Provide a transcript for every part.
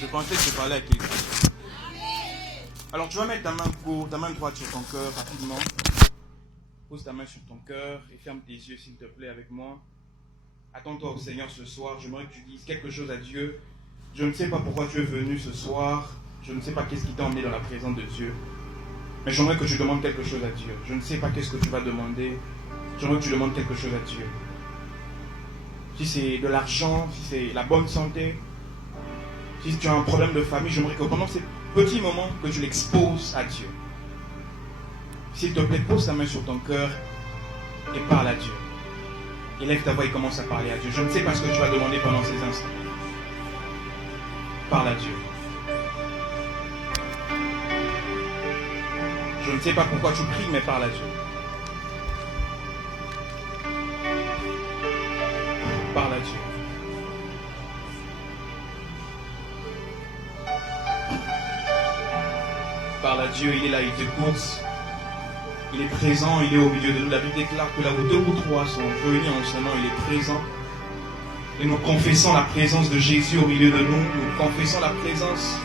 Je pensais que je parlais à quelqu'un. Alors tu vas mettre ta main droite sur ton cœur rapidement. Pose ta main sur ton cœur et ferme tes yeux s'il te plaît avec moi. Attends-toi au Seigneur ce soir. J'aimerais que tu dises quelque chose à Dieu. Je ne sais pas pourquoi tu es venu ce soir. Je ne sais pas qu'est-ce qui t'a emmené dans la présence de Dieu. Mais j'aimerais que tu demandes quelque chose à Dieu. Je ne sais pas qu'est-ce que tu vas demander. J'aimerais que tu demandes quelque chose à Dieu. Si c'est de l'argent, si c'est la bonne santé, si tu as un problème de famille, j'aimerais que pendant ces petits moments, que tu l'exposes à Dieu. S'il te plaît, pose ta main sur ton cœur et parle à Dieu. Élève ta voix et commence à parler à Dieu. Je ne sais pas ce que tu vas demander pendant ces instants. Parle à Dieu. Je ne sais pas pourquoi tu pries, mais parle à Dieu. Parle à Dieu. Parle à Dieu, il est là, il t'écoute. Il est présent, il est au milieu de nous. La Bible déclare que là où 2 ou 3 sont réunis en son nom, il est présent. Et nous confessons la présence de Jésus au milieu de nous. Nous confessons la présence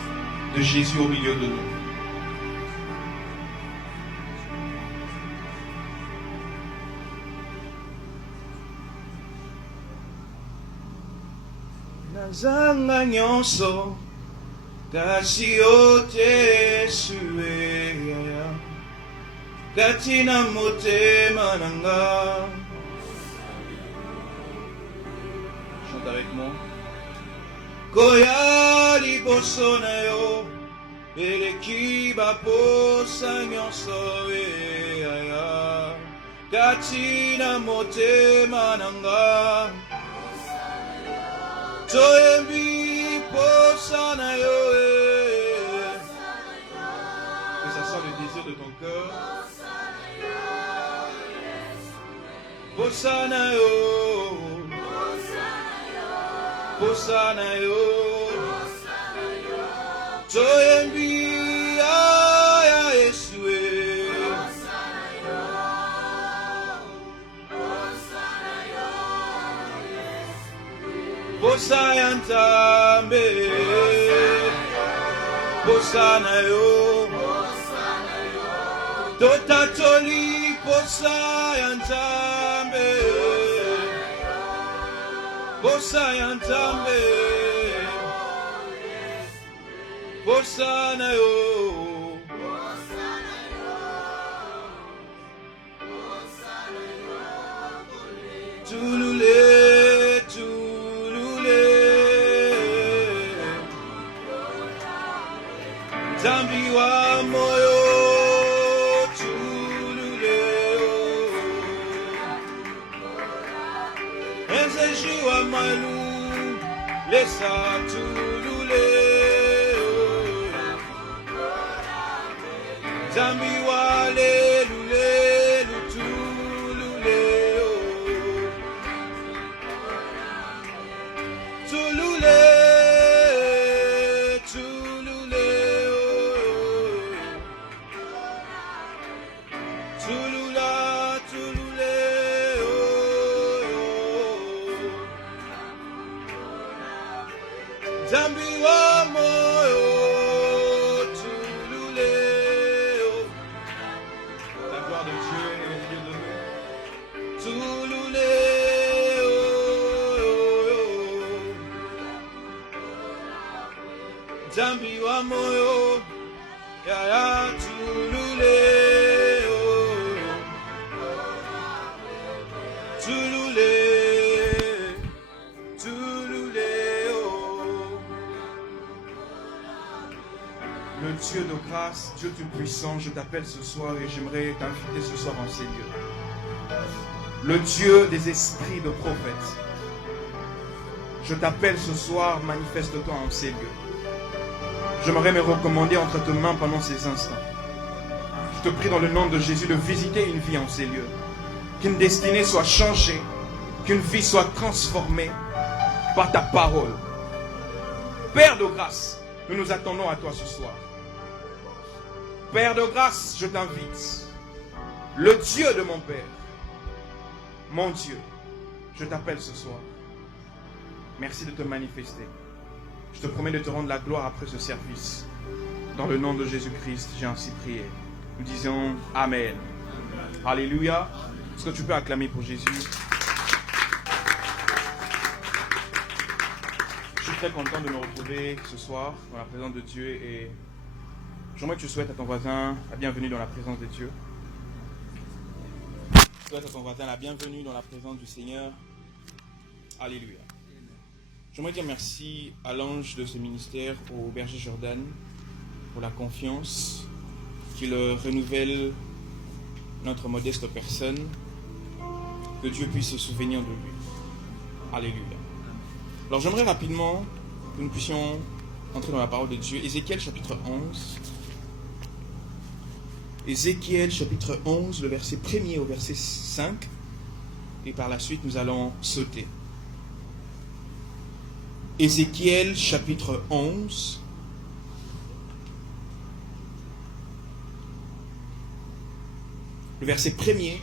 de Jésus au milieu de nous. Nazanga nyonso kasi yote sueya katina motema nanga. Chante avec moi. Koya liboso na yo eleki baposa nyonso eya katina motema nanga. Toyembi posa na yo. Que ça soit le désir de ton cœur. Posa na yo. Posa na yo. Toyembi ya Yesue. Posa ya Nzambe. Posa na yo. Totatoli posa ya Nzambe. Posa ya Nzambe. Posa na yo. Tulule, tulule. Nzambi wa moyo. Tulule. Enzeji wa malu. Lesa tulule. Nzambi wa lelu lelu tulule. Tulule, tulule, tulula, tulule, Nzambi wa moyo, tulule. La gloire de Dieu est au milieu de nous. Tulule. Nzambi wa moyo, ya tulule, tulule, tulule. Le Dieu de grâce, Dieu tout-puissant, je t'appelle ce soir et j'aimerais t'inviter ce soir en ces lieux. Le Dieu des esprits de prophètes, je t'appelle ce soir, manifeste-toi en ces lieux. J'aimerais me recommander entre tes mains pendant ces instants. Je te prie dans le nom de Jésus de visiter une vie en ces lieux. Qu'une destinée soit changée, qu'une vie soit transformée par ta parole. Père de grâce, nous nous attendons à toi ce soir. Père de grâce, je t'invite. Le Dieu de mon Père, mon Dieu, je t'appelle ce soir. Merci de te manifester. Je te promets de te rendre la gloire après ce service. Dans le nom de Jésus-Christ, j'ai ainsi prié. Nous disons Amen. Alléluia. Est-ce que tu peux acclamer pour Jésus? Je suis très content de me retrouver ce soir dans la présence de Dieu et j'aimerais que tu souhaites à ton voisin la bienvenue dans la présence de Dieu. Souhaite à ton voisin la bienvenue dans la présence du Seigneur. Alléluia. J'aimerais dire merci à l'ange de ce ministère, au berger Jordan, pour la confiance qu'il renouvelle notre modeste personne. Que Dieu puisse se souvenir de lui. Alléluia. Alors j'aimerais rapidement que nous puissions entrer dans la parole de Dieu. Ézéchiel chapitre 11. Ézéchiel chapitre 11, le verset 1er au verset 5. Et par la suite, nous allons sauter. Ézéchiel chapitre 11. Le verset 1er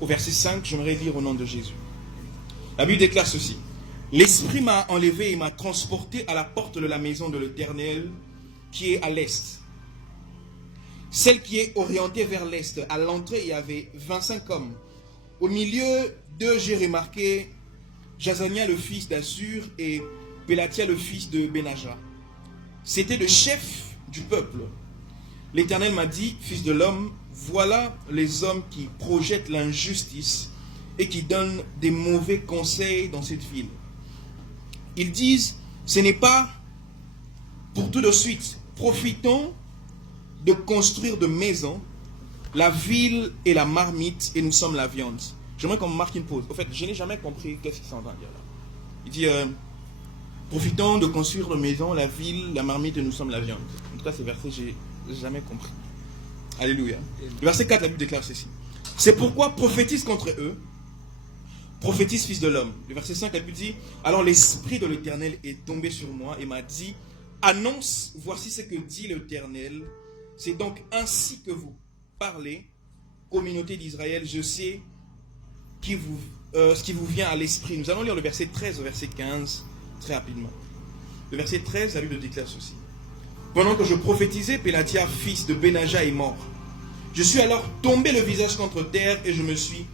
au verset 5, j'aimerais lire au nom de Jésus. La Bible déclare ceci. L'Esprit m'a enlevé et m'a transporté à la porte de la maison de l'Éternel qui est à l'est. Celle qui est orientée vers l'est. À l'entrée, il y avait 25 hommes. Au milieu d'eux, j'ai remarqué Jazania le fils d'Assur et Pélatia le fils de Benaja. C'était le chef du peuple. L'Éternel m'a dit, fils de l'homme, voilà les hommes qui projettent l'injustice et qui donnent des mauvais conseils dans cette ville. Ils disent, ce n'est pas pour tout de suite. Profitons de construire de maisons. La ville est la marmite et nous sommes la viande. J'aimerais qu'on marque une pause. En fait, je n'ai jamais compris qu'est-ce qu'il s'entend dire là. Il dit, profitons de construire de maisons. La ville, la marmite et nous sommes la viande. En tout cas, ces versets, je n'ai jamais compris. Alléluia. Le verset 4, la Bible déclare ceci. C'est pourquoi prophétise contre eux. Prophétise, fils de l'homme. Le verset 5, la Bible dit, alors l'Esprit de l'Éternel est tombé sur moi et m'a dit, annonce, voici ce que dit l'Éternel. C'est donc ainsi que vous parlez, communauté d'Israël. Je sais ce qui vous vient à l'esprit. Nous allons lire le verset 13 au verset 15 très rapidement. Le verset 13, la Bible déclare ceci. Pendant que je prophétisais, Pélatia, fils de Benaja, est mort. Je suis alors tombé le visage contre terre et je me suis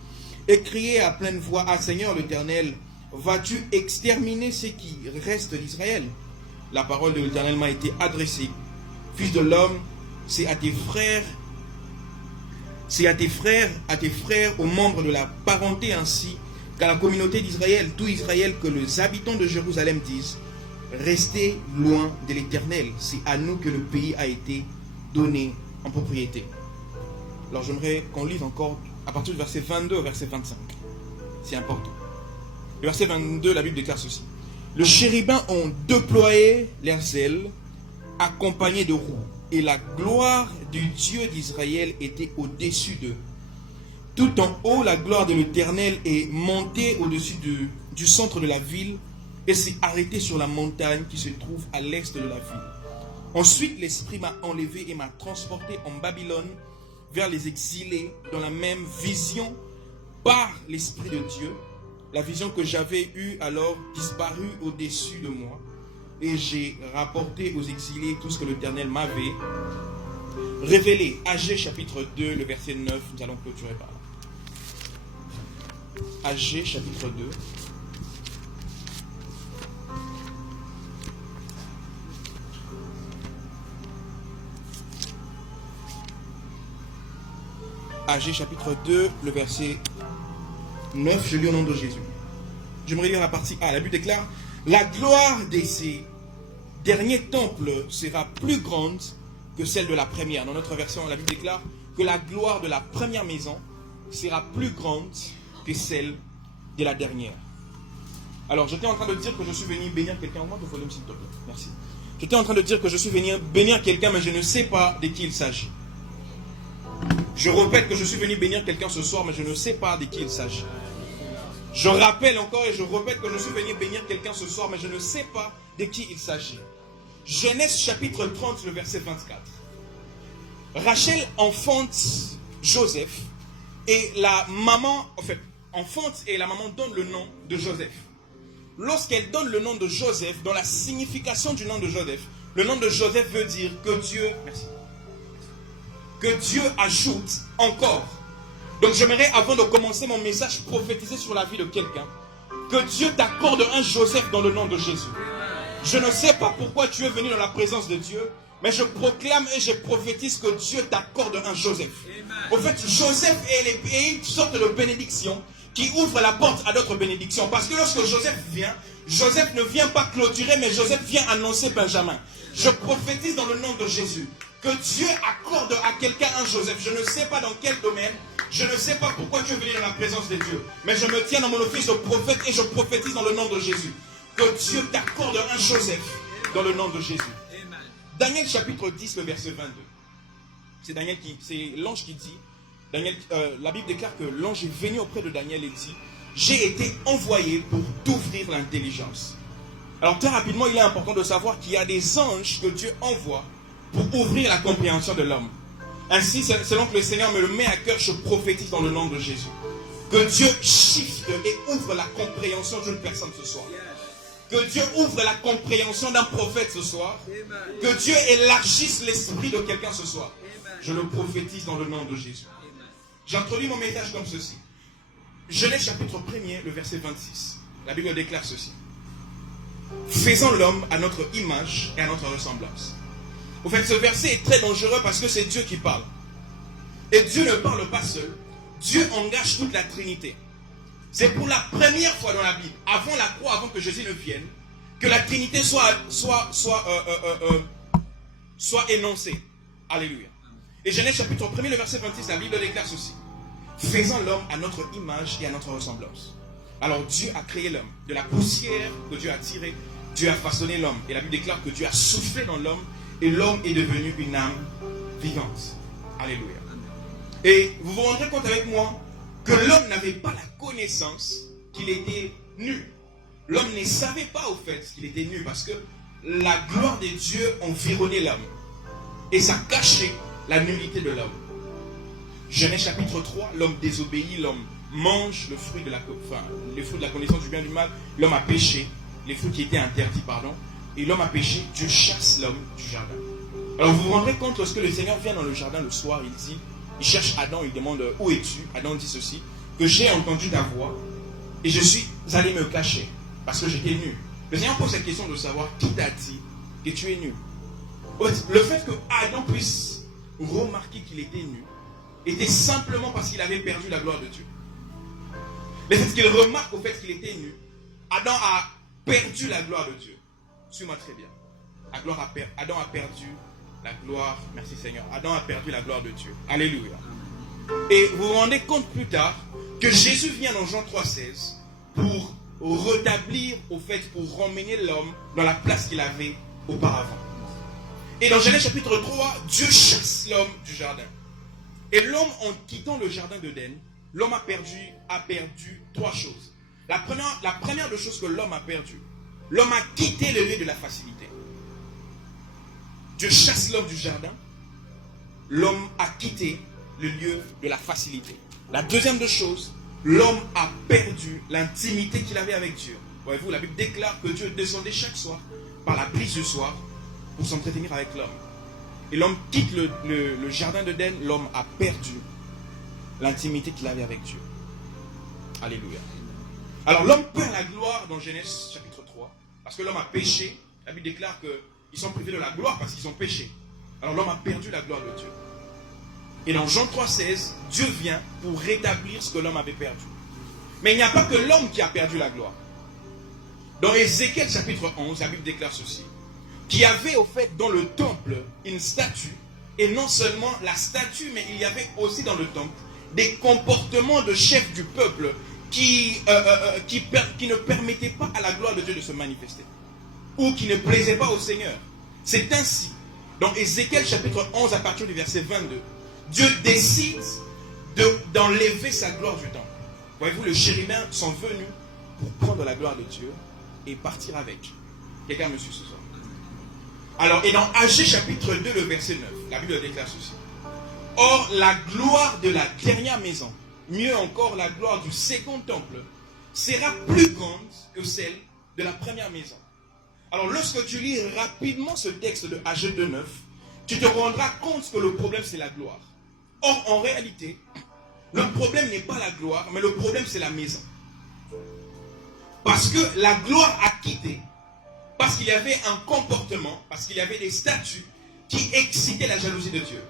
écrié à pleine voix, ah Seigneur l'Éternel, vas-tu exterminer ce qui reste d'Israël? La parole de l'Éternel m'a été adressée. Fils de l'homme, c'est à tes frères, aux membres de la parenté ainsi qu'à la communauté d'Israël, tout Israël, que les habitants de Jérusalem disent, restez loin de l'Éternel. C'est à nous que le pays a été donné en propriété. Alors j'aimerais qu'on lise encore à partir du verset 22 au verset 25. C'est important. Le verset 22, la Bible déclare ceci. Les chérubins ont déployé leurs ailes, accompagnés de roues, et la gloire du Dieu d'Israël était au-dessus d'eux. Tout en haut, la gloire de l'Éternel est montée au-dessus du centre de la ville et s'est arrêtée sur la montagne qui se trouve à l'est de la ville. Ensuite, l'Esprit m'a enlevé et m'a transporté en Babylone vers les exilés dans la même vision par l'Esprit de Dieu. La vision que j'avais eue alors disparut au-dessus de moi. Et j'ai rapporté aux exilés tout ce que l'Éternel m'avait révélé. Agé chapitre 2, le verset 9, nous allons clôturer par là. Agé chapitre 2. Agé chapitre 2, le verset 9, je lis au nom de Jésus. J'aimerais lire la partie A. La Bible déclare, la gloire de ces dernier temple sera plus grande que celle de la première. Dans notre version, la Bible déclare que la gloire de la première maison sera plus grande que celle de la dernière. Alors, j'étais en train de dire que je suis venu bénir quelqu'un. Augmente le volume, s'il te plaît. Merci. J'étais en train de dire que je suis venu bénir quelqu'un, mais je ne sais pas de qui il s'agit. Je répète que je suis venu bénir quelqu'un ce soir, mais je ne sais pas de qui il s'agit. Je rappelle encore et je répète que je suis venu bénir quelqu'un ce soir, mais je ne sais pas de qui il s'agit. Genèse chapitre 30, le verset 24. Rachel enfante Joseph et la maman, enfante et la maman donne le nom de Joseph. lorsqu'elle donne le nom de Joseph, dans la signification du nom de Joseph, le nom de Joseph veut dire que Dieu, merci, que Dieu ajoute encore. Donc j'aimerais, avant de commencer mon message, prophétiser sur la vie de quelqu'un. Que Dieu t'accorde un Joseph dans le nom de Jésus. Je ne sais pas pourquoi tu es venu dans la présence de Dieu, mais je proclame et je prophétise que Dieu t'accorde un Joseph. En fait, Joseph est une sorte de bénédiction qui ouvre la porte à d'autres bénédictions. Parce que lorsque Joseph vient, Joseph ne vient pas clôturer, mais Joseph vient annoncer Benjamin. Je prophétise dans le nom de Jésus que Dieu accorde à quelqu'un un Joseph. Je ne sais pas dans quel domaine, je ne sais pas pourquoi tu es venu dans la présence de Dieu, mais je me tiens dans mon office de prophète et je prophétise dans le nom de Jésus que Dieu t'accorde un Joseph dans le nom de Jésus. Daniel chapitre 10, le verset 22. C'est l'ange qui dit, la Bible déclare que l'ange est venu auprès de Daniel et dit, j'ai été envoyé pour t'ouvrir l'intelligence. Alors très rapidement, il est important de savoir qu'il y a des anges que Dieu envoie pour ouvrir la compréhension de l'homme. Ainsi, selon que le Seigneur me le met à cœur, je prophétise dans le nom de Jésus. Que Dieu shift et ouvre la compréhension d'une personne ce soir. Que Dieu ouvre la compréhension d'un prophète ce soir. Que Dieu élargisse l'esprit de quelqu'un ce soir. Je le prophétise dans le nom de Jésus. J'introduis mon message comme ceci. Genèse chapitre 1er, le verset 26. La Bible déclare ceci. Faisons l'homme à notre image et à notre ressemblance. Au fait, ce verset est très dangereux parce que c'est Dieu qui parle. Et Dieu ne parle pas seul. Dieu engage toute la Trinité. C'est pour la première fois dans la Bible, avant la croix, avant que Jésus ne vienne, que la Trinité soit énoncée. Alléluia. Et Genèse chapitre 1er, le verset 26, la Bible déclare ceci. Faisons l'homme à notre image et à notre ressemblance. Alors Dieu a créé l'homme. De la poussière que Dieu a tirée, Dieu a façonné l'homme. Et la Bible déclare que Dieu a soufflé dans l'homme et l'homme est devenu une âme vivante. Alléluia. Et vous vous rendrez compte avec moi que l'homme n'avait pas la connaissance qu'il était nu. L'homme ne savait pas au fait qu'il était nu parce que la gloire de Dieu environnait l'homme. Et ça cachait la nullité de l'homme. Genèse chapitre 3, l'homme désobéit, l'homme mange le fruit de la connaissance du bien et du mal. L'homme a péché, les fruits qui étaient interdits, pardon. Et l'homme a péché, Dieu chasse l'homme du jardin. Alors vous vous rendrez compte, lorsque le Seigneur vient dans le jardin le soir, il cherche Adam, il demande où es-tu? Adam dit ceci, que j'ai entendu ta voix et je suis allé me cacher parce que j'étais nu. Le Seigneur pose cette question de savoir qui t'a dit que tu es nu. Le fait que Adam puisse remarquer qu'il était nu était simplement parce qu'il avait perdu la gloire de Dieu. Le fait qu'il remarque au fait qu'il était nu, Adam a perdu la gloire de Dieu. Suis-moi très bien. Adam a perdu la gloire, merci Seigneur. Adam a perdu la gloire de Dieu. Alléluia. Et vous vous rendez compte plus tard que Jésus vient dans Jean 3,16 pour rétablir, au fait, pour ramener l'homme dans la place qu'il avait auparavant. Et dans Genèse chapitre 3, Dieu chasse l'homme du jardin. Et l'homme, en quittant le jardin d'Éden, l'homme a perdu trois choses. La première des choses que l'homme a perdu, l'homme a quitté le lieu de la facilité. Dieu chasse l'homme du jardin. L'homme a quitté le lieu de la facilité. La deuxième des choses, l'homme a perdu l'intimité qu'il avait avec Dieu. Voyez-vous, la Bible déclare que Dieu descendait chaque soir par la brise du soir pour s'entretenir avec l'homme. Et l'homme quitte le jardin d'Éden, l'homme a perdu l'intimité qu'il avait avec Dieu. Alléluia. Alors l'homme perd la gloire dans Genèse chapitre 3, parce que l'homme a péché. La Bible déclare qu'ils sont privés de la gloire parce qu'ils ont péché. Alors l'homme a perdu la gloire de Dieu. Et dans Jean 3,16, Dieu vient pour rétablir ce que l'homme avait perdu. Mais il n'y a pas que l'homme qui a perdu la gloire. Dans Ézéchiel chapitre 11, la Bible déclare ceci. Qu'il y avait au fait dans le temple une statue, et non seulement la statue, mais il y avait aussi dans le temple des comportements de chefs du peuple qui ne permettaient pas à la gloire de Dieu de se manifester, ou qui ne plaisaient pas au Seigneur. C'est ainsi, dans Ézéchiel chapitre 11, à partir du verset 22, Dieu décide d'enlever sa gloire du temple. Voyez-vous, les chérubins sont venus pour prendre la gloire de Dieu et partir avec. Quelqu'un me suit ce soir? Alors, et dans Agé chapitre 2, le verset 9, la Bible déclare ceci. Or, la gloire de la dernière maison, mieux encore la gloire du second temple, sera plus grande que celle de la première maison. Alors lorsque tu lis rapidement ce texte de Agé 2:9, tu te rendras compte que le problème c'est la gloire. Or en réalité, le problème n'est pas la gloire, mais le problème c'est la maison. Parce que la gloire a quitté, parce qu'il y avait un comportement, parce qu'il y avait des statuts qui excitaient la jalousie de Dieu.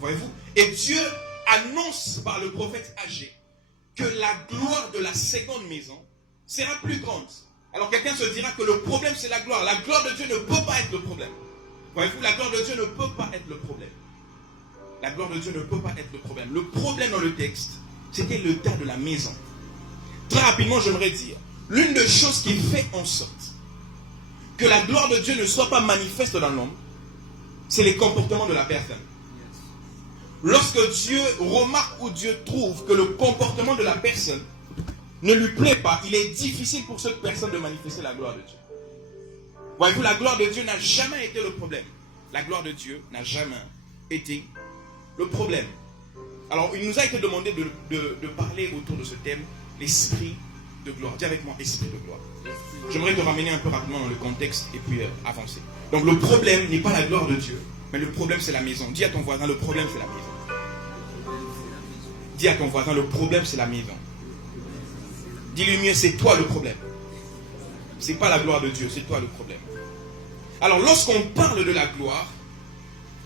Voyez-vous? Et Dieu annonce par le prophète Agé que la gloire de la seconde maison sera plus grande. Alors quelqu'un se dira que le problème c'est la gloire. La gloire de Dieu ne peut pas être le problème. Voyez-vous, la gloire de Dieu ne peut pas être le problème. La gloire de Dieu ne peut pas être le problème. Le problème dans le texte, c'était le tas de la maison. Très rapidement, j'aimerais dire, l'une des choses qui fait en sorte que la gloire de Dieu ne soit pas manifeste dans l'homme, c'est les comportements de la personne. Lorsque Dieu remarque ou Dieu trouve que le comportement de la personne ne lui plaît pas, il est difficile pour cette personne de manifester la gloire de Dieu. Voyez-vous, la gloire de Dieu n'a jamais été le problème. La gloire de Dieu n'a jamais été le problème. Alors, il nous a été demandé de parler autour de ce thème, l'esprit de gloire. Dis avec moi, esprit de gloire. J'aimerais te ramener un peu rapidement dans le contexte et puis avancer. Donc, le problème n'est pas la gloire de Dieu, mais le problème c'est la maison. Dis à ton voisin, le problème c'est la maison. Dis à ton voisin, le problème c'est la maison. Dis-lui mieux, c'est toi le problème. C'est pas la gloire de Dieu, c'est toi le problème. Alors, lorsqu'on parle de la gloire,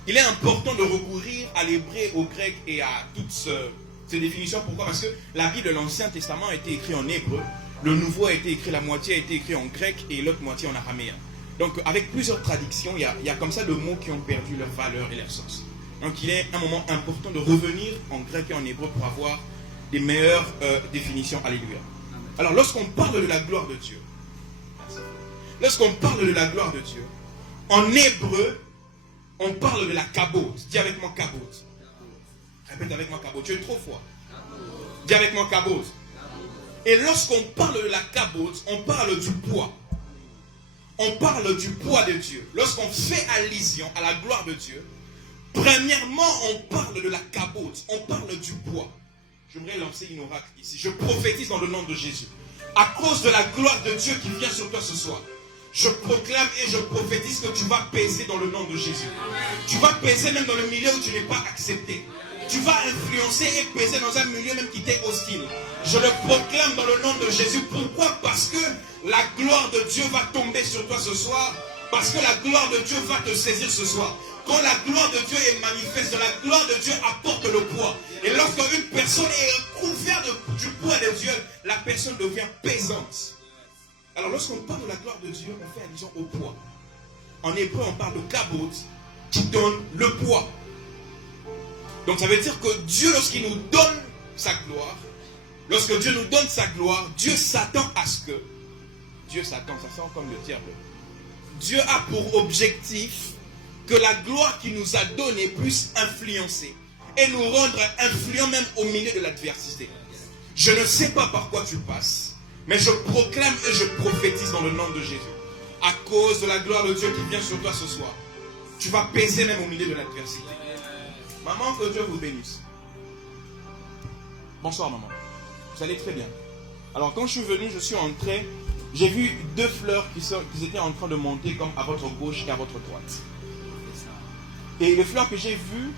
il est important de recourir à l'hébreu, au grec et à toutes ces définitions. Pourquoi? Parce que la Bible de l'Ancien Testament a été écrite en hébreu, le Nouveau a été écrit, la moitié a été écrite en grec et l'autre moitié en araméen. Donc, avec plusieurs traductions, il y a comme ça de mots qui ont perdu leur valeur et leur sens. Donc, il est un moment important de revenir en grec et en hébreu pour avoir des meilleures définitions. Alléluia. Alors, lorsqu'on parle de la gloire de Dieu, en hébreu, on parle de la kabod. Dis avec moi kabod. Répète avec moi kabod. Tu es trop fort. Dis avec moi kabod. Et lorsqu'on parle de la kabod, on parle du poids. On parle du poids de Dieu. Lorsqu'on fait allusion à la gloire de Dieu, premièrement, on parle de la kabod. On parle du poids. J'aimerais lancer une oracle ici. Je prophétise dans le nom de Jésus. À cause de la gloire de Dieu qui vient sur toi ce soir, je proclame et je prophétise que tu vas peser dans le nom de Jésus. Tu vas peser même dans le milieu où tu n'es pas accepté. Tu vas influencer et peser dans un milieu même qui t'est hostile. Je le proclame dans le nom de Jésus. Pourquoi? Parce que la gloire de Dieu va tomber sur toi ce soir. Parce que la gloire de Dieu va te saisir ce soir. Quand la gloire de Dieu est manifeste, la gloire de Dieu apporte le poids. Et lorsqu'une personne est couverte du poids de Dieu, la personne devient pesante. Alors lorsqu'on parle de la gloire de Dieu, on fait allusion au poids. En hébreu, on parle de kabod qui donne le poids. Donc ça veut dire que Dieu, lorsqu'il nous donne sa gloire, lorsque Dieu nous donne sa gloire, Dieu s'attend à ce que, Dieu s'attend, ça sent comme le diable. Dieu a pour objectif que la gloire qu'il nous a donnée puisse influencer et nous rendre influents même au milieu de l'adversité. Je ne sais pas par quoi tu passes, mais je proclame et je prophétise dans le nom de Jésus. À cause de la gloire de Dieu qui vient sur toi ce soir, tu vas peser même au milieu de l'adversité. Maman, que Dieu vous bénisse. Bonsoir maman. Vous allez très bien. Alors quand je suis venu, je suis entré, j'ai vu deux fleurs qui étaient en train de monter comme à votre gauche et à votre droite. Et les fleurs que j'ai vues,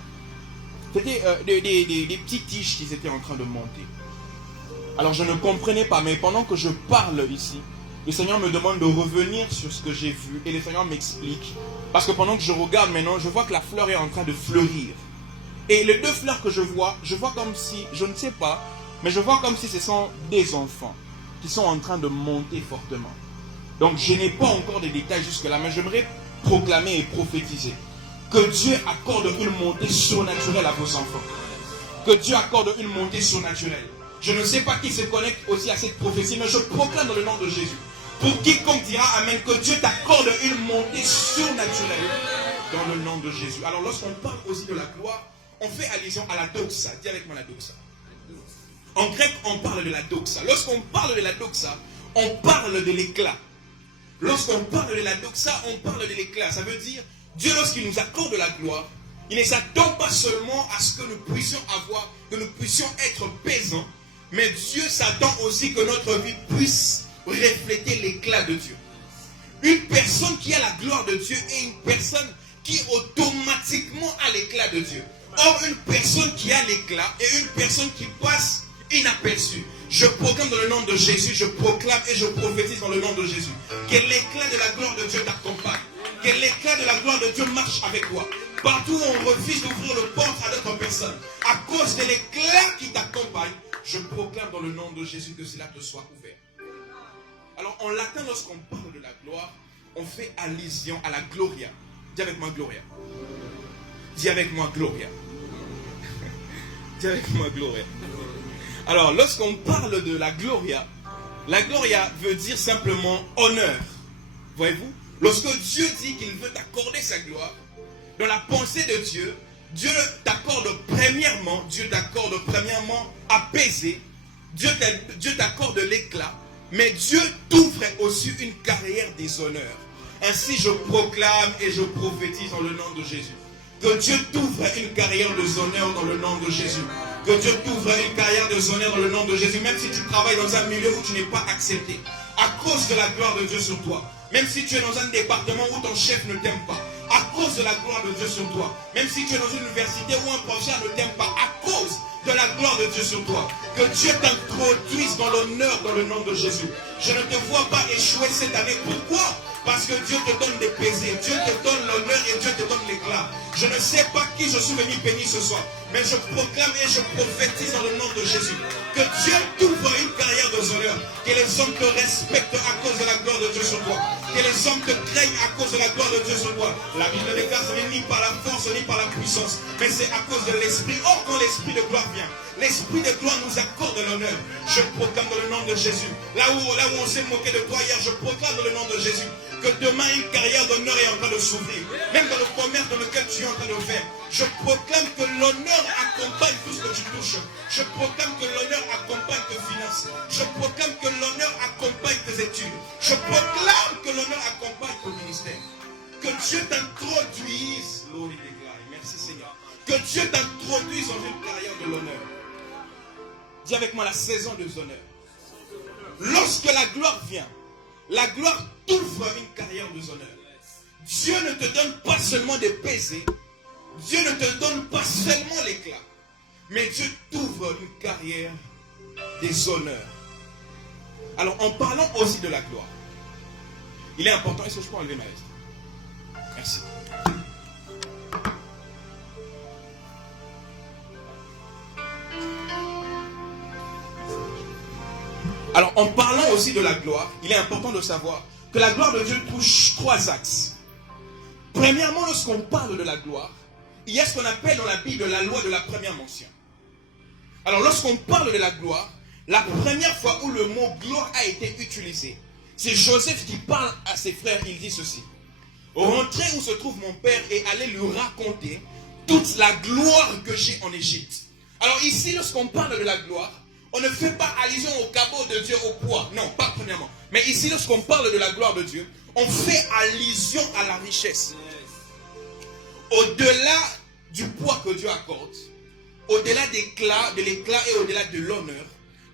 c'était des petites tiges qui étaient en train de monter. Alors je ne comprenais pas, mais pendant que je parle ici, le Seigneur me demande de revenir sur ce que j'ai vu et le Seigneur m'explique. Parce que pendant que je regarde maintenant, je vois que la fleur est en train de fleurir. Et les deux fleurs que je vois comme si, je ne sais pas, mais je vois comme si ce sont des enfants qui sont en train de monter fortement. Donc je n'ai pas encore de détails jusque-là, mais j'aimerais proclamer et prophétiser que Dieu accorde une montée surnaturelle à vos enfants. Que Dieu accorde une montée surnaturelle. Je ne sais pas qui se connecte aussi à cette prophétie, mais je proclame dans le nom de Jésus. Pour quiconque dira Amen, que Dieu t'accorde une montée surnaturelle dans le nom de Jésus. Alors lorsqu'on parle aussi de la gloire, on fait allusion à la doxa. Dis avec moi la doxa. En grec, on parle de la doxa. Lorsqu'on parle de la doxa, on parle de l'éclat. Lorsqu'on parle de la doxa, on parle de l'éclat. Ça veut dire, Dieu lorsqu'il nous accorde la gloire, il ne s'attend pas seulement à ce que nous puissions avoir, que nous puissions être pesants, mais Dieu s'attend aussi que notre vie puisse refléter l'éclat de Dieu. Une personne qui a la gloire de Dieu est une personne qui automatiquement a l'éclat de Dieu. Or, une personne qui a l'éclat est une personne qui passe inaperçue. Je proclame dans le nom de Jésus, je proclame et je prophétise dans le nom de Jésus que l'éclat de la gloire de Dieu t'accompagne. Que l'éclat de la gloire de Dieu marche avec toi. Partout où on refuse d'ouvrir le porte à d'autres personnes, à cause de l'éclat qui t'accompagne, je proclame dans le nom de Jésus que cela te soit ouvert. Alors en latin, lorsqu'on parle de la gloire, on fait allusion à la gloria. Dis avec moi gloria. Dis avec moi gloria. Dis avec moi gloria. Alors lorsqu'on parle de la gloria veut dire simplement honneur. Voyez-vous? Lorsque Dieu dit qu'il veut t'accorder sa gloire, dans la pensée de Dieu, Dieu t'accorde premièrement apaisé, Dieu t'accorde l'éclat, mais Dieu t'ouvre aussi une carrière des honneurs. Ainsi je proclame et je prophétise dans le nom de Jésus. Que Dieu t'ouvre une carrière des honneurs dans le nom de Jésus. Que Dieu t'ouvre une carrière des honneurs dans le nom de Jésus. Même si tu travailles dans un milieu où tu n'es pas accepté, à cause de la gloire de Dieu sur toi. Même si tu es dans un département où ton chef ne t'aime pas, à cause de la gloire de Dieu sur toi. Même si tu es dans une université où un professeur ne t'aime pas, à cause de la gloire de Dieu sur toi. Que Dieu t'introduise dans l'honneur dans le nom de Jésus. Je ne te vois pas échouer cette année. Pourquoi? Parce que Dieu te donne des baisers, Dieu te donne l'honneur et Dieu te donne l'éclat. Je ne sais pas qui je suis venu bénir ce soir, mais je proclame et je prophétise dans le nom de Jésus que Dieu t'ouvre une carrière de honneur, que les hommes te respectent à cause de la gloire de Dieu sur toi, que les hommes te craignent à cause de la gloire de Dieu sur toi. La Bible déclare ce n'est ni par la force ni par la puissance, mais c'est à cause de l'esprit. Or, quand l'esprit de gloire vient, l'esprit de gloire nous accorde l'honneur. Je proclame dans le nom de Jésus. Là où on s'est moqué de toi hier, je proclame dans le nom de Jésus que demain une carrière d'honneur est en train de s'ouvrir. Même dans le commerce dans lequel tu es en train de faire. Je proclame que l'honneur accompagne tout ce que tu touches. Je proclame que l'honneur accompagne tes finances. Je proclame que l'honneur accompagne tes études. Je proclame que l'honneur accompagne ton ministère. Que Dieu t'introduise. Merci Seigneur. Que Dieu t'introduise dans une carrière de l'honneur. Dis avec moi la saison des honneurs. Lorsque la gloire vient, la gloire t'ouvre une carrière de honneur. Dieu ne te donne pas seulement des baisers. Dieu ne te donne pas seulement l'éclat. Mais Dieu t'ouvre une carrière des honneurs. Alors en parlant aussi de la gloire, il est important, est-ce que je peux enlever ma veste? Merci. Alors, en parlant aussi de la gloire, il est important de savoir que la gloire de Dieu touche trois axes. Premièrement, lorsqu'on parle de la gloire, il y a ce qu'on appelle dans la Bible la loi de la première mention. Alors, lorsqu'on parle de la gloire, la première fois où le mot gloire a été utilisé, c'est Joseph qui parle à ses frères, il dit ceci. Rentrez où se trouve mon père et allez lui raconter toute la gloire que j'ai en Égypte. Alors ici, lorsqu'on parle de la gloire, on ne fait pas allusion au cabot de Dieu, au poids. Non, pas premièrement. Mais ici, lorsqu'on parle de la gloire de Dieu, on fait allusion à la richesse. Au-delà du poids que Dieu accorde, au-delà de l'éclat et au-delà de l'honneur,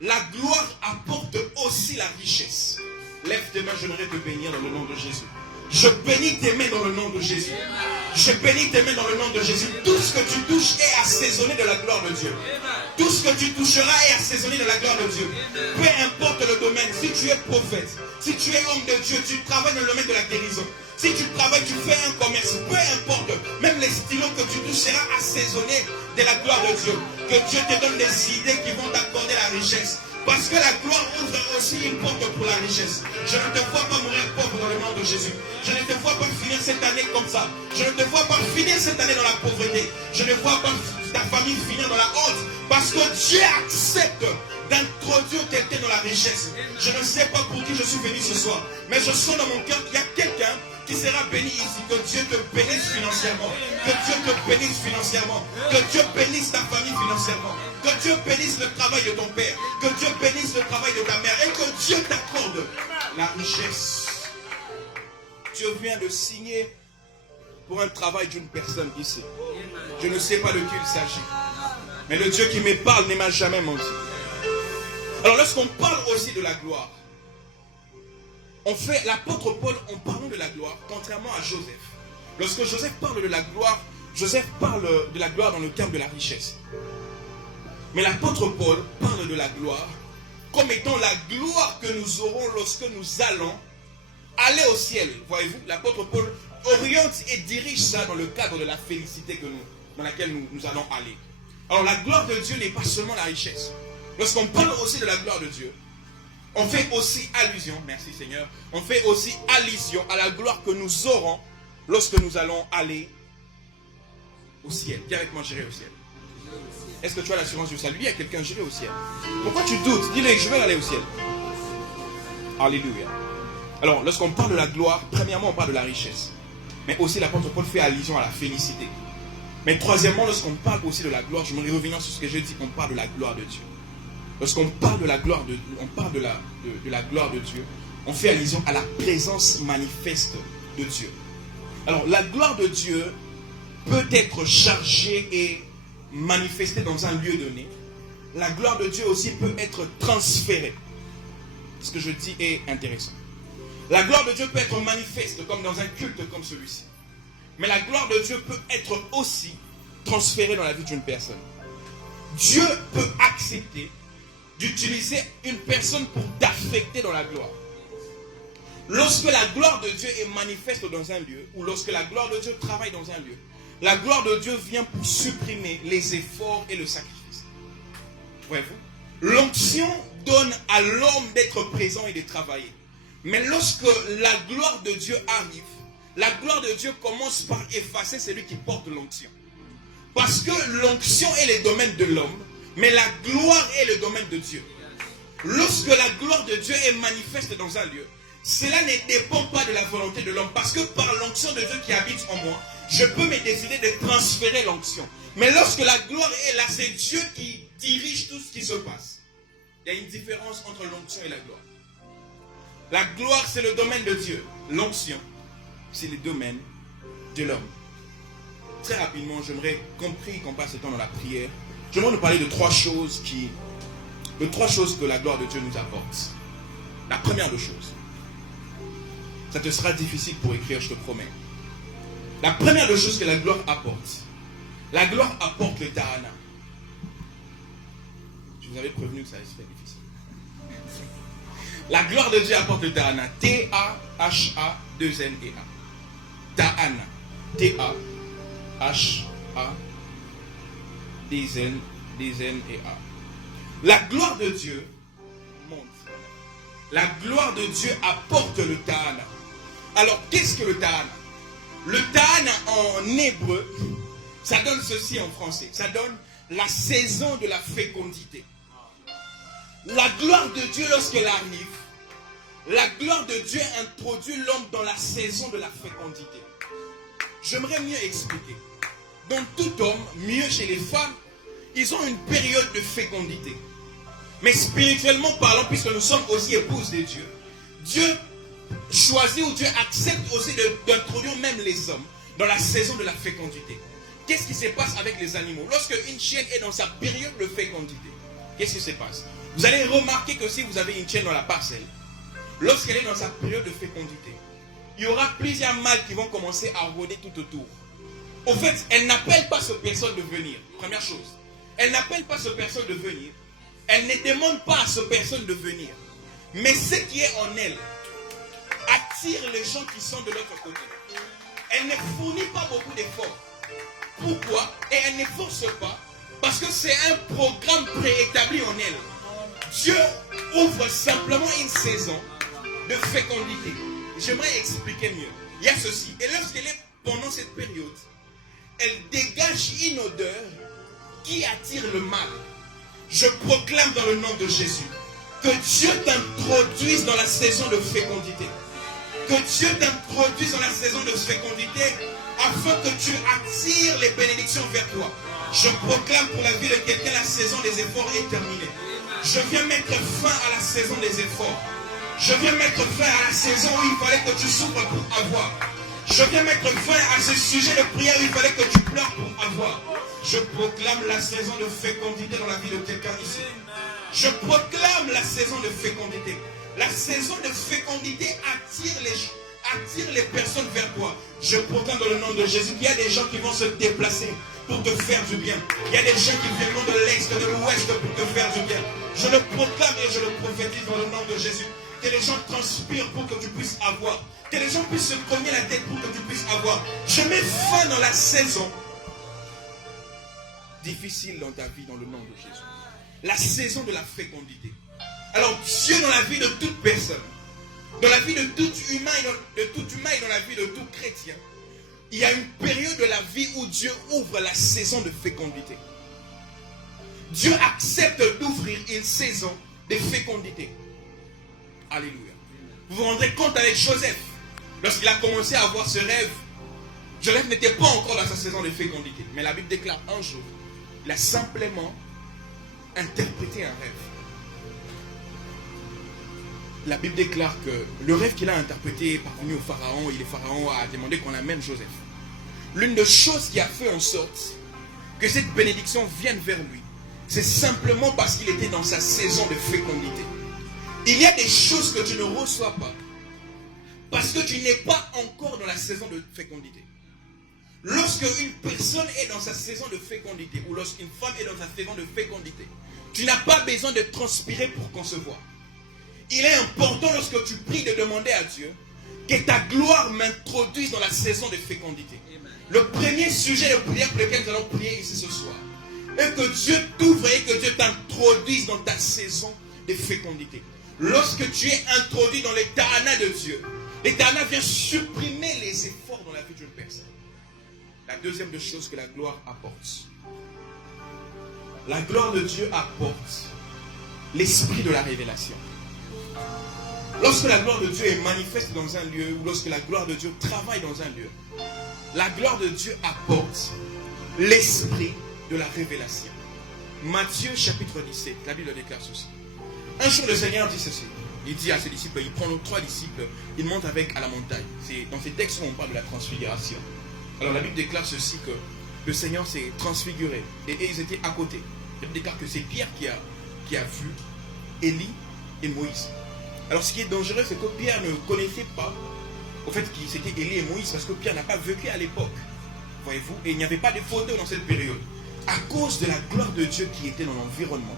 la gloire apporte aussi la richesse. Lève tes mains, j'aimerais te bénir dans le nom de Jésus. Je bénis tes mains dans le nom de Jésus. Je bénis tes mains dans le nom de Jésus. Tout ce que tu touches est assaisonné de la gloire de Dieu. Tout ce que tu toucheras est assaisonné de la gloire de Dieu. Peu importe le domaine, si tu es prophète, si tu es homme de Dieu, tu travailles dans le domaine de la guérison. Si tu travailles, tu fais un commerce, peu importe, même les stylos que tu touches sera assaisonné de la gloire de Dieu. Que Dieu te donne des idées qui vont t'accorder la richesse. Parce que la gloire ouvre aussi une porte pour la richesse. Je ne te vois pas mourir pauvre dans le nom de Jésus. Je ne te vois pas finir cette année comme ça. Je ne te vois pas finir cette année dans la pauvreté. Je ne vois pas ta famille finir dans la honte. Parce que Dieu accepte d'introduire quelqu'un dans la richesse. Je ne sais pas pour qui je suis venu ce soir. Mais je sens dans mon cœur qu'il y a quelqu'un qui sera béni ici. Que Dieu te bénisse financièrement. Que Dieu te bénisse financièrement. Que Dieu bénisse ta famille financièrement. Que Dieu bénisse le travail de ton père. Que Dieu bénisse le travail de ta mère. Et que Dieu t'accorde la richesse. Dieu vient de signer pour un travail d'une personne ici. Je ne sais pas de qui il s'agit. Mais le Dieu qui me parle ne m'a jamais menti. Alors lorsqu'on parle aussi de la gloire, l'apôtre Paul en parlant de la gloire, contrairement à Joseph. Lorsque Joseph parle de la gloire, Joseph parle de la gloire dans le terme de la richesse. Mais l'apôtre Paul parle de la gloire comme étant la gloire que nous aurons lorsque nous allons aller au ciel. Voyez-vous, l'apôtre Paul oriente et dirige ça dans le cadre de la félicité dans laquelle nous allons aller. Alors la gloire de Dieu n'est pas seulement la richesse. Lorsqu'on parle aussi de la gloire de Dieu, on fait aussi allusion, merci Seigneur, on fait aussi allusion à la gloire que nous aurons lorsque nous allons aller au ciel. Viens avec moi, j'irai au ciel. Est-ce que tu as l'assurance du salut? Dis à quelqu'un, j'irai au ciel. Pourquoi tu doutes? Dis-le, je vais aller au ciel. Alléluia. Alors, lorsqu'on parle de la gloire, premièrement, on parle de la richesse. Mais aussi, l'apôtre Paul fait allusion à la félicité. Mais troisièmement, lorsqu'on parle aussi de la gloire, je me reviens sur ce que j'ai dit, on parle de la gloire de Dieu. Lorsqu'on parle de la gloire de Dieu, on fait allusion à la présence manifeste de Dieu. Alors, la gloire de Dieu peut être chargée et manifestée dans un lieu donné. La gloire de Dieu aussi peut être transférée. Ce que je dis est intéressant. La gloire de Dieu peut être manifeste comme dans un culte comme celui-ci. Mais la gloire de Dieu peut être aussi transférée dans la vie d'une personne. Dieu peut accepter d'utiliser une personne pour t'affecter dans la gloire. Lorsque la gloire de Dieu est manifeste dans un lieu, ou lorsque la gloire de Dieu travaille dans un lieu, la gloire de Dieu vient pour supprimer les efforts et le sacrifice. Voyez-vous? L'onction donne à l'homme d'être présent et de travailler. Mais lorsque la gloire de Dieu arrive, la gloire de Dieu commence par effacer celui qui porte l'onction. Parce que l'onction est le domaine de l'homme, mais la gloire est le domaine de Dieu. Lorsque la gloire de Dieu est manifeste dans un lieu, cela ne dépend pas de la volonté de l'homme. Parce que par l'onction de Dieu qui habite en moi, je peux me décider de transférer l'onction. Mais lorsque la gloire est là, c'est Dieu qui dirige tout ce qui se passe. Il y a une différence entre l'onction et la gloire. La gloire, c'est le domaine de Dieu. L'onction, c'est le domaine de l'homme. Très rapidement, j'aimerais qu'on passe le temps dans la prière. J'aimerais nous parler de trois choses que la gloire de Dieu nous apporte. La première des choses, ça te sera difficile pour écrire, je te promets. La première des choses que la gloire apporte le Tahana. Je vous avais prévenu que ça allait se faire difficile. La gloire de Dieu apporte le Tahana. T-A-H-A-2-N-E-A. Tahana. T-A-H-A-D-N-E-A. La gloire de Dieu monte. La gloire de Dieu apporte le Tahana. Alors, qu'est-ce que le Tahana? Le Tahana en hébreu, ça donne ceci en français. Ça donne la saison de la fécondité. La gloire de Dieu, lorsqu'elle arrive, la gloire de Dieu introduit l'homme dans la saison de la fécondité. J'aimerais mieux expliquer. Dans tout homme, mieux chez les femmes, ils ont une période de fécondité. Mais spirituellement parlant, puisque nous sommes aussi épouses de Dieu, Dieu choisit ou Dieu accepte aussi d'introduire même les hommes dans la saison de la fécondité. Qu'est-ce qui se passe avec les animaux? Lorsque une chienne est dans sa période de fécondité, qu'est-ce qui se passe? Vous allez remarquer que si vous avez une chienne dans la parcelle, lorsqu'elle est dans sa période de fécondité, il y aura plusieurs mâles qui vont commencer à rôder tout autour. Au fait, elle n'appelle pas cette personne de venir. Première chose. Elle n'appelle pas cette personne de venir. Elle ne demande pas à cette personne de venir. Mais ce qui est en elle attire les gens qui sont de l'autre côté. Elle ne fournit pas beaucoup d'efforts. Pourquoi? Et elle ne force pas. Parce que c'est un programme préétabli en elle. Dieu ouvre simplement une saison de fécondité. J'aimerais expliquer mieux. Il y a ceci. Et lorsqu'elle est pendant cette période, elle dégage une odeur qui attire le mal. Je proclame dans le nom de Jésus que Dieu t'introduise dans la saison de fécondité. Que Dieu t'introduise dans la saison de fécondité afin que tu attires les bénédictions vers toi. Je proclame pour la vie de quelqu'un, la saison des efforts est terminée. Je viens mettre fin à la saison des efforts. Je viens mettre fin à la saison où il fallait que tu souffres pour avoir. Je viens mettre fin à ce sujet de prière où il fallait que tu pleures pour avoir. Je proclame la saison de fécondité dans la vie de quelqu'un ici. Je proclame la saison de fécondité. La saison de fécondité attire les personnes vers toi. Je proclame dans le nom de Jésus qu'il y a des gens qui vont se déplacer pour te faire du bien. Il y a des gens qui viendront de l'Est, de l'Ouest pour te faire du bien. Je le proclame et je le prophétise dans le nom de Jésus. Que les gens transpirent pour que tu puisses avoir. Que les gens puissent se cogner la tête pour que tu puisses avoir. Je mets fin dans la saison difficile dans ta vie dans le nom de Jésus. La saison de la fécondité. Alors Dieu dans la vie de toute personne, dans la vie de tout humain et dans la vie de tout chrétien, il y a une période de la vie où Dieu ouvre la saison de fécondité. Dieu accepte d'ouvrir une saison de fécondité. Alléluia. Vous vous rendrez compte avec Joseph, lorsqu'il a commencé à avoir ce rêve, Joseph n'était pas encore dans sa saison de fécondité. Mais la Bible déclare un jour, il a simplement interprété un rêve. La Bible déclare que le rêve qu'il a interprété est parvenu au Pharaon et le Pharaon a demandé qu'on amène Joseph. L'une des choses qui a fait en sorte que cette bénédiction vienne vers lui, c'est simplement parce qu'il était dans sa saison de fécondité. Il y a des choses que tu ne reçois pas parce que tu n'es pas encore dans la saison de fécondité. Lorsque une personne est dans sa saison de fécondité ou lorsqu'une femme est dans sa saison de fécondité, tu n'as pas besoin de transpirer pour concevoir. Il est important lorsque tu pries de demander à Dieu que ta gloire m'introduise dans la saison de fécondité. Le premier sujet de prière pour lequel nous allons prier ici ce soir est que Dieu t'ouvre et que Dieu t'introduise dans ta saison de fécondité. Lorsque tu es introduit dans l'éternat de Dieu, l'éternat vient supprimer les efforts dans la vie d'une personne. La deuxième des choses que la gloire apporte. La gloire de Dieu apporte l'esprit de la révélation. Lorsque la gloire de Dieu est manifeste dans un lieu, ou lorsque la gloire de Dieu travaille dans un lieu, la gloire de Dieu apporte l'esprit de la révélation. Matthieu chapitre 17, la Bible déclare ceci. Un jour le Seigneur dit ceci. Il dit à ses disciples, il prend nos 3 disciples, il monte avec à la montagne. C'est dans ces textes où on parle de la transfiguration. Alors la Bible déclare ceci, que le Seigneur s'est transfiguré et ils étaient à côté. La Bible déclare que c'est Pierre qui a vu Élie et Moïse. Alors ce qui est dangereux, c'est que Pierre ne connaissait pas au fait que c'était Élie et Moïse, parce que Pierre n'a pas vécu à l'époque. Voyez-vous, et il n'y avait pas de photos dans cette période. À cause de la gloire de Dieu qui était dans l'environnement,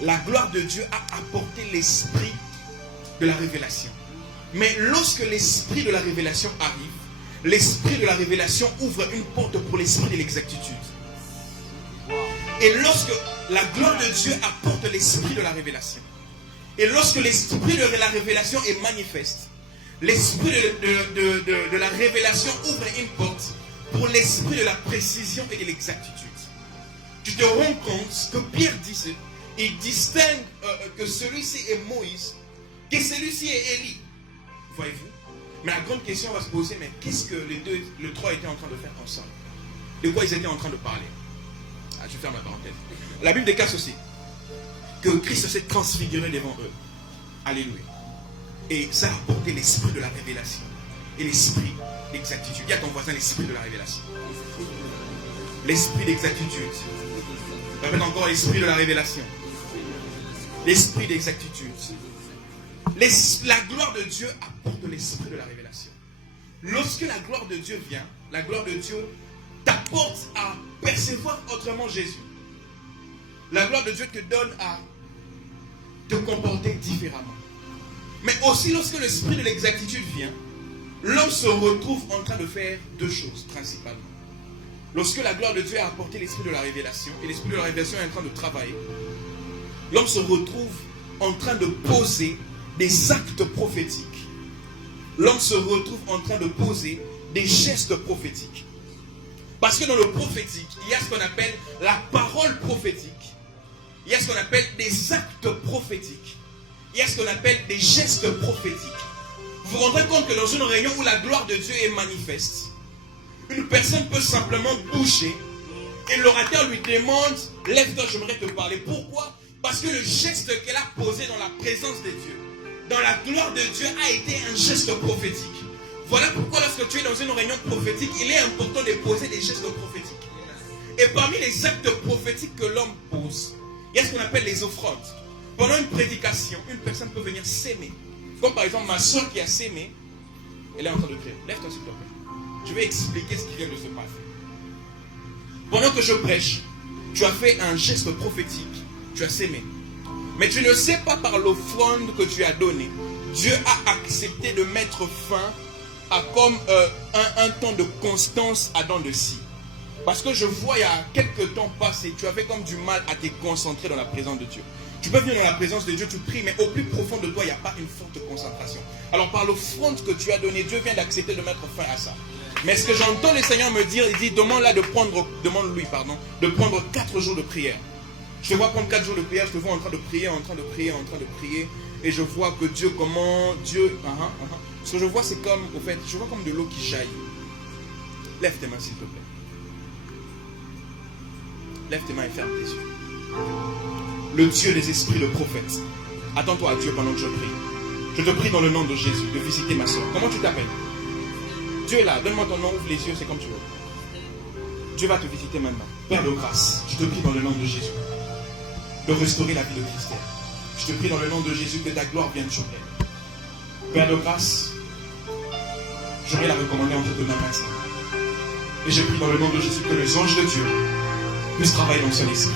la gloire de Dieu a apporté l'esprit de la révélation. Mais lorsque l'esprit de la révélation arrive, l'esprit de la révélation ouvre une porte pour l'esprit de l'exactitude. Et lorsque la gloire de Dieu apporte l'esprit de la révélation, et lorsque l'esprit de la révélation est manifeste, l'esprit de la révélation ouvre une porte pour l'esprit de la précision et de l'exactitude. Tu te rends compte que Pierre dit, il distingue que celui-ci est Moïse, que celui-ci est Élie. Voyez-vous? Mais la grande question va se poser, mais qu'est-ce que les trois étaient en train de faire ensemble? De quoi ils étaient en train de parler? Je ferme la parenthèse. La Bible déclare ceci, que Christ s'est transfiguré devant eux. Alléluia. Et ça a apporté l'esprit de la révélation et l'esprit d'exactitude. Dis à ton voisin l'esprit de la révélation. L'esprit d'exactitude. Répète encore l'esprit de la révélation. L'esprit d'exactitude. La gloire de Dieu apporte l'esprit de la révélation. Lorsque la gloire de Dieu vient, la gloire de Dieu t'apporte à percevoir autrement Jésus. La gloire de Dieu te donne à te comporter différemment. Mais aussi lorsque l'esprit de l'exactitude vient, l'homme se retrouve en train de faire 2 choses principalement. Lorsque la gloire de Dieu a apporté l'esprit de la révélation, et l'esprit de la révélation est en train de travailler, l'homme se retrouve en train de poser des actes prophétiques. L'homme se retrouve en train de poser des gestes prophétiques. Parce que dans le prophétique, il y a ce qu'on appelle la parole prophétique. Il y a ce qu'on appelle des actes prophétiques. Il y a ce qu'on appelle des gestes prophétiques. Vous vous rendrez compte que dans une réunion où la gloire de Dieu est manifeste, une personne peut simplement bouger et l'orateur lui demande « Lève-toi, j'aimerais te parler ». Pourquoi? Parce que le geste qu'elle a posé dans la présence de Dieu, dans la gloire de Dieu, a été un geste prophétique. Voilà pourquoi lorsque tu es dans une réunion prophétique, il est important de poser des gestes prophétiques. Et parmi les actes prophétiques que l'homme pose, il y a ce qu'on appelle les offrandes. Pendant une prédication, une personne peut venir s'aimer Comme par exemple ma soeur qui a sémé, elle est en train de prier. Lève-toi s'il te plaît. Je vais expliquer ce qui vient de se passer. Pendant que je prêche, tu as fait un geste prophétique. Tu as sémé. Mais tu ne sais pas par l'offrande que tu as donnée. Dieu a accepté de mettre fin à comme un temps de constance à dents de scie. Parce que je vois il y a quelques temps passés, tu avais comme du mal à te concentrer dans la présence de Dieu. Tu peux venir dans la présence de Dieu, tu pries, mais au plus profond de toi, il n'y a pas une forte concentration. Alors par l'offrande que tu as donnée, Dieu vient d'accepter de mettre fin à ça. Mais ce que j'entends le Seigneur me dire, il dit, demande-lui de prendre 4 jours de prière. Je te vois prendre 4 jours de prière, je te vois en train de prier, en train de prier. Et je vois que Dieu, Ce que je vois, c'est comme, au fait, je vois comme de l'eau qui jaillit. Lève tes mains, s'il te plaît. Lève tes mains et ferme tes yeux. Le Dieu des esprits, le prophète. Attends-toi à Dieu pendant que je prie. Je te prie dans le nom de Jésus de visiter ma soeur. Comment tu t'appelles? Dieu est là. Donne-moi ton nom, ouvre les yeux, c'est comme tu veux. Dieu va te visiter maintenant. Père de grâce, je te prie dans le nom de Jésus de restaurer la vie de Christelle. Je te prie dans le nom de Jésus que ta gloire vienne sur elle. Père de grâce, j'aurais la recommander entre tes mains maintenant. Et je prie dans le nom de Jésus que les anges de Dieu puissent travailler dans son esprit.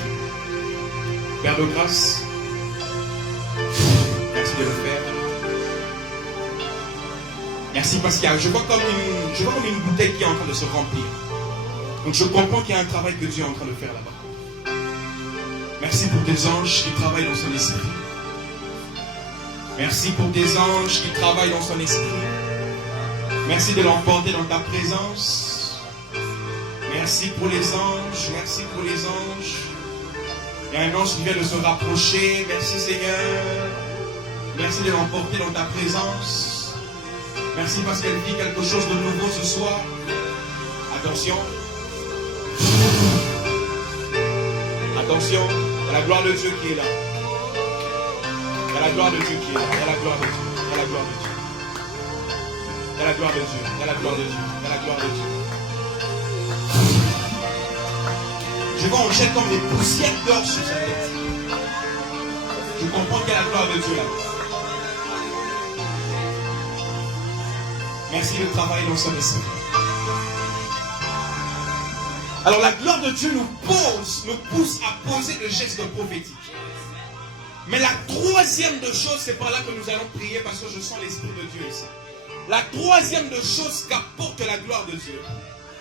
Père de grâce, merci de le faire. Merci parce qu'il y a, je vois comme une bouteille qui est en train de se remplir. Donc je comprends qu'il y a un travail que Dieu est en train de faire là-bas. Merci pour tes anges qui travaillent dans son esprit. Merci pour tes anges qui travaillent dans son esprit. Merci de l'emporter dans ta présence. Merci pour les anges. Merci pour les anges. Il y a un ange qui vient de se rapprocher. Merci Seigneur. Merci de l'emporter dans ta présence. Merci parce qu'elle vit quelque chose de nouveau ce soir. Attention. Attention. Il y a la gloire de Dieu qui est là. Il y a la gloire de Dieu qui est là. Il y a la gloire de Dieu. Il y a la gloire de Dieu. Il y a la gloire de Dieu. Il y a la gloire de Dieu. Il y a la gloire de Dieu. Je vois, on jette comme des poussières d'or sur sa tête. Je comprends qu'il y a la gloire de Dieu là. Merci de travailler dans son esprit. Alors la gloire de Dieu nous pousse à poser le geste prophétique. Mais la troisième de choses, c'est par là que nous allons prier parce que je sens l'Esprit de Dieu ici. La troisième de choses qu'apporte la gloire de Dieu.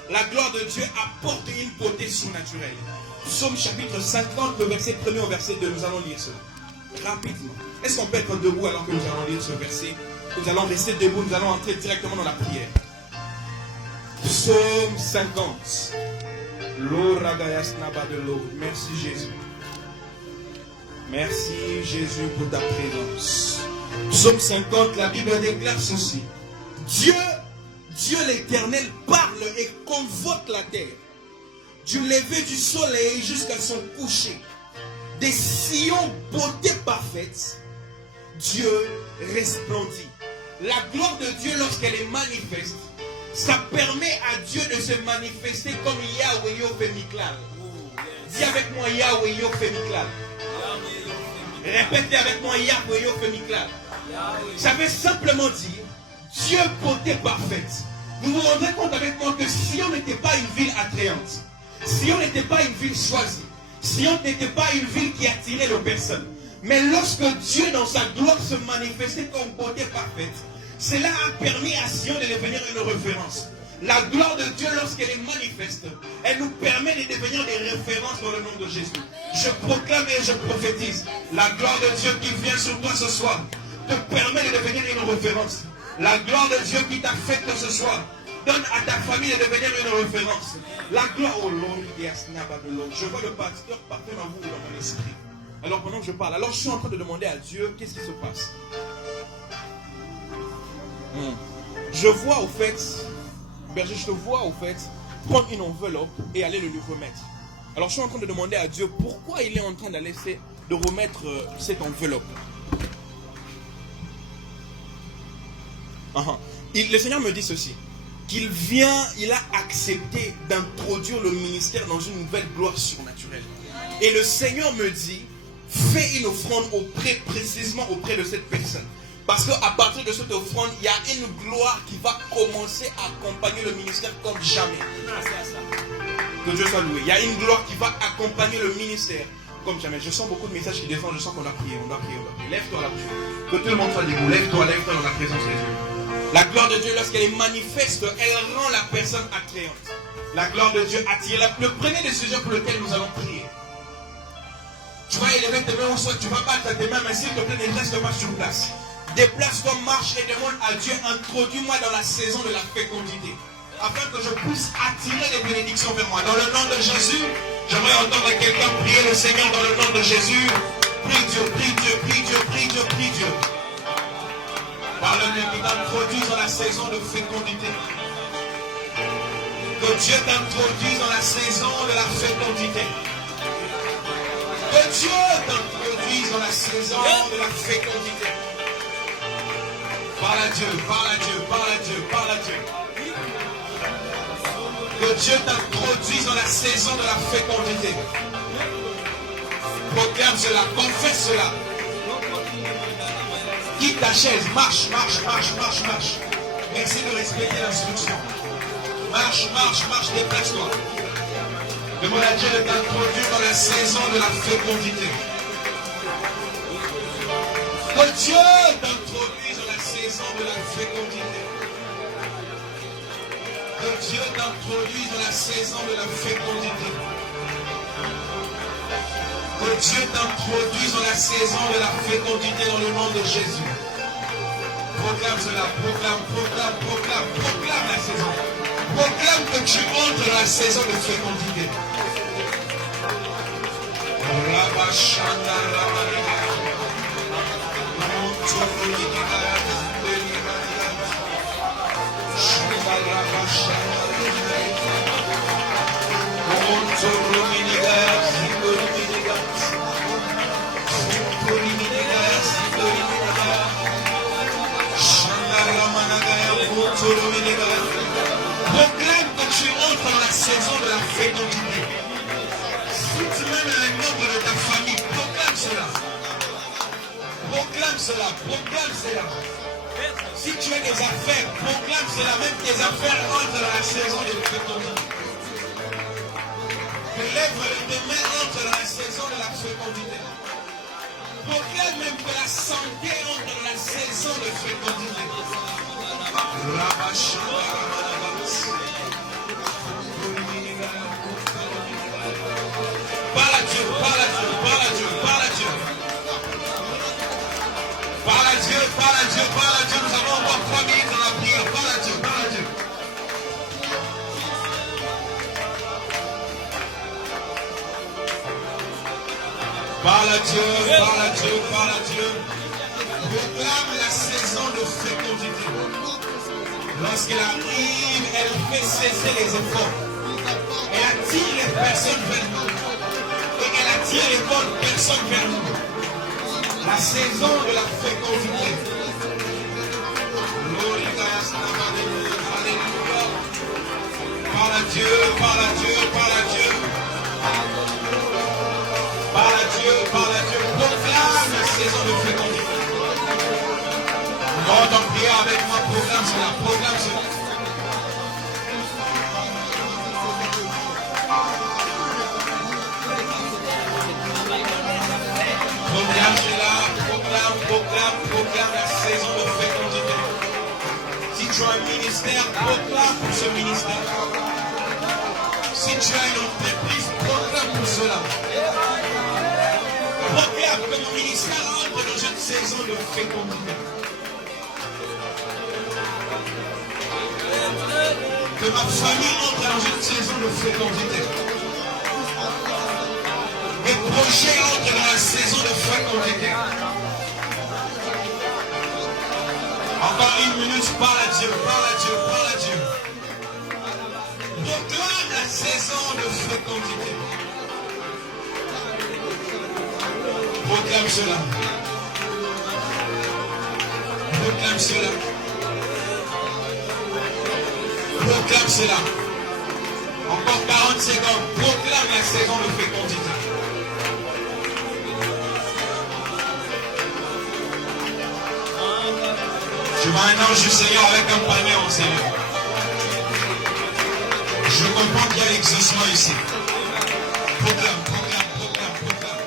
La gloire de Dieu apporte une beauté surnaturelle. Psaume chapitre 50, le verset 1er au verset 2, nous allons lire cela. Rapidement. Est-ce qu'on peut être debout alors que nous allons lire ce verset? Nous allons rester debout, nous allons entrer directement dans la prière. Psaume 50. Merci Jésus. Merci Jésus pour ta présence. Psaume 50, la Bible déclare ceci. Dieu l'Éternel parle et convoque la terre. Du lever du soleil jusqu'à son coucher. Des sillons beauté parfaite. Dieu resplendit. La gloire de Dieu lorsqu'elle est manifeste, ça permet à Dieu de se manifester comme Yahweh Yofemiklal. Dis avec moi Yahweh Yofemiklal. Répétez avec moi Yahweh Yofemiklal. Ça veut simplement dire Dieu beauté parfaite. Vous vous rendrez compte avec moi que Sion n'était pas une ville attrayante. Sion n'était pas une ville choisie. Sion n'était pas une ville qui attirait les personnes. Mais lorsque Dieu dans sa gloire se manifestait comme beauté parfaite, cela a permis à Sion de devenir une référence. La gloire de Dieu, lorsqu'elle est manifeste, elle nous permet de devenir des références dans le nom de Jésus. Je proclame et je prophétise. La gloire de Dieu qui vient sur toi ce soir te permet de devenir une référence. La gloire de Dieu qui t'affecte ce soir donne à ta famille de devenir une référence. La gloire, oh Lord, je vois le pasteur partir dans vous dans mon esprit. Alors pendant que je parle, alors je suis en train de demander à Dieu qu'est-ce qui se passe. Je vois au fait, berger, je te vois au fait prendre une enveloppe et aller le lui remettre. Alors je suis en train de demander à Dieu pourquoi il est en train de remettre cette enveloppe. Le Seigneur me dit ceci, qu'il a accepté d'introduire le ministère dans une nouvelle gloire surnaturelle. Et le Seigneur me dit, fais une offrande précisément auprès de cette personne. Parce qu'à partir de cette offrande, il y a une gloire qui va commencer à accompagner le ministère comme jamais. Que Dieu soit loué. Il y a une gloire qui va accompagner le ministère comme jamais. Je sens beaucoup de messages qui descendent. Je sens qu'on doit prier, on doit prier, on doit prier. Lève-toi là-dessus. Que tout le monde soit debout. Lève-toi dans la présence de Dieu. La gloire de Dieu, lorsqu'elle est manifeste, elle rend la personne attrayante. La gloire de Dieu attire. Le premier des sujets pour lequel nous allons prier. Tu vas élever tes mains au sol, tu vas battre tes mains, mais s'il te plaît, ne reste pas sur place. Déplace-toi, marche et demande à Dieu, introduis-moi dans la saison de la fécondité, afin que je puisse attirer les bénédictions vers moi. Dans le nom de Jésus, j'aimerais entendre quelqu'un prier le Seigneur dans le nom de Jésus. Prie Dieu, prie Dieu, prie Dieu, prie Dieu, prie Dieu. Parle-lui qui t'introduise dans la saison de fécondité. Que Dieu t'introduise dans la saison de la fécondité. Que Dieu t'introduise dans la saison de la fécondité. Parle à Dieu, parle à Dieu, parle à Dieu, parle à Dieu. Que Dieu t'introduise dans la saison de la fécondité. Proclame cela, confesse cela. Quitte ta chaise, marche, marche, marche, marche, marche. Merci de respecter l'instruction. Marche, marche, marche, déplace-toi. Demande à Dieu de t'introduire dans la saison de la fécondité. Que Dieu t'introduise dans la saison de la fécondité. Que Dieu t'introduise dans la saison de la fécondité. Que Dieu t'introduise dans la saison de la fécondité dans le nom de Jésus. Proclame cela, proclame, proclame, proclame, proclame la saison. Proclame que tu entres dans la saison de fécondité. Proclame que tu entres dans la saison de la fécondité. Si tu mènes un membre de ta famille, proclame cela. Proclame cela, proclame cela. Si tu as des affaires, proclame cela. Même tes affaires entrent dans la saison de la fécondité. Que l'œuvre de tes mains entre dans la saison de la fécondité. Proclame même que la santé entre dans la saison de fécondité. Parle à Dieu, parle à Dieu, parle à Dieu, parle à Dieu. Parle à Dieu, parle à Dieu, parle à Dieu. Nous avons encore 3 minutes dans la prière. Parle à Dieu, parle à Dieu. Parle à Dieu, parle à Dieu, parle à Dieu. Proclame la saison de fécondité. Lorsqu'elle arrive, elle fait cesser les efforts. Elle attire les personnes vers nous. Et elle attire les bonnes personnes vers nous. La saison de la fécondité. Alléluia. Parle à Dieu, parle à Dieu, parle à Dieu. Parle à Dieu, parle à Dieu. Proclame la saison de fécondité. Monte en prière avec moi, proclame cela, proclame cela. Proclame cela, proclame la saison de fécondité. Si tu as un ministère, proclame pour ce ministère. Si tu as une entreprise, proclame pour cela. Proclame que mon ministère entre dans une saison de fécondité. Que ma famille entre dans une saison de fécondité. Mes projets entrent dans la saison de fécondité. Encore 1 minute, parle à Dieu, parle à Dieu, parle à Dieu. Proclame la saison de fécondité. Proclame cela. Proclame cela. Proclame cela. Encore 40 secondes. Proclame la saison de fécondité. vois un ange du Seigneur avec un panier en Seigneur. Je comprends qu'il y a l'exaucement ici. Proclame, proclame, proclame, proclame.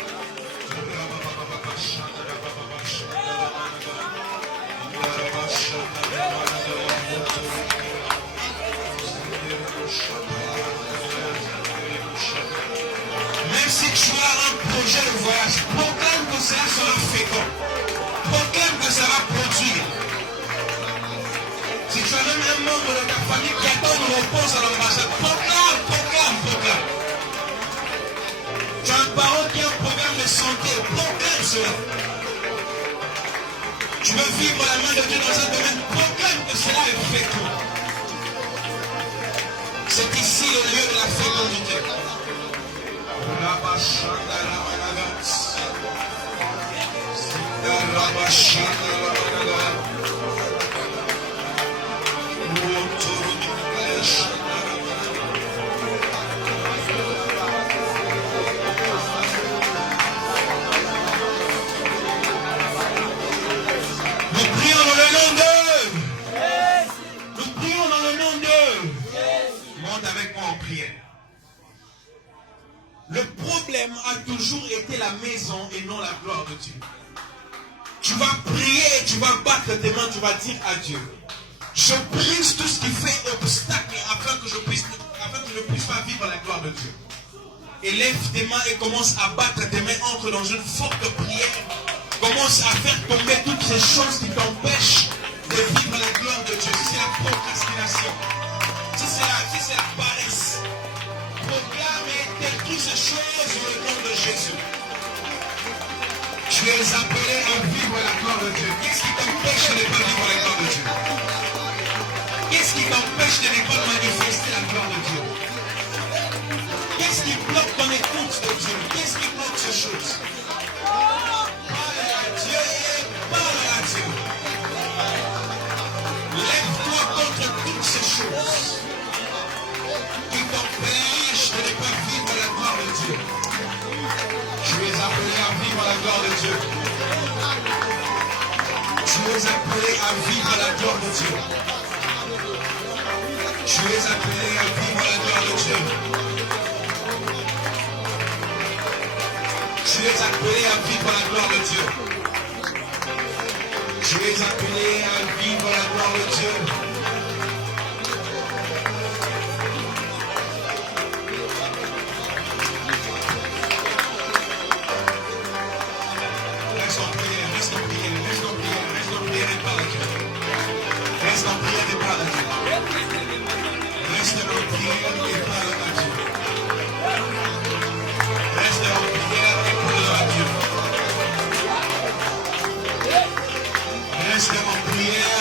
Même si tu as un projet de voyage, proclame que cela sera fécond. Proclame que ça va produire. Si tu as même un membre de ta famille qui attend une réponse à l'ambassade, proclame, proclame, proclame. Tu as un parent qui a un problème de santé, proclame cela. Tu veux vivre la main de Dieu dans un domaine, proclame que cela est fécond. C'est ici le lieu de la fécondité. Nous prions dans le nom d'eux. Nous prions dans le nom d'eux. Monte avec moi en prière. Le problème a toujours été la maison et non la gloire de Dieu. Tu vas prier et tu vas battre tes mains, tu vas dire à Dieu, je brise tout ce qui fait obstacle afin que je ne puisse pas vivre la gloire de Dieu. Et lève tes mains et commence à battre tes mains, entre dans une forte prière. Commence à faire tomber toutes ces choses qui t'empêchent de vivre la gloire de Dieu. Si c'est la procrastination, si c'est la paresse, proclame et détruis ces choses au nom de Jésus. Tu es appelé à vivre la gloire de Dieu. Qu'est-ce qui t'empêche de ne pas vivre la gloire de Dieu? Qu'est-ce qui t'empêche de ne pas manifester la gloire de Dieu? Qu'est-ce qui bloque ton écoute de Dieu? Qu'est-ce qui bloque ces choses? Parle à Dieu et parle à Dieu. Lève-toi contre toutes ces choses qui t'empêchent de ne pas vivre la gloire de Dieu. Tu es appelé à vivre la gloire de Dieu. Tu es appelé à vivre la gloire de Dieu. Tu es appelé à vivre la gloire de Dieu. Tu es appelé à vivre la gloire de Dieu. Tu es appelé à vivre la gloire de Dieu. Reste en prière, reste en prière, reste en prière, reste en prière et parle à Dieu. Reste en prière et parle à Dieu. Reste en prière et parle à Dieu. Reste en prière et parle à Dieu. Reste en prière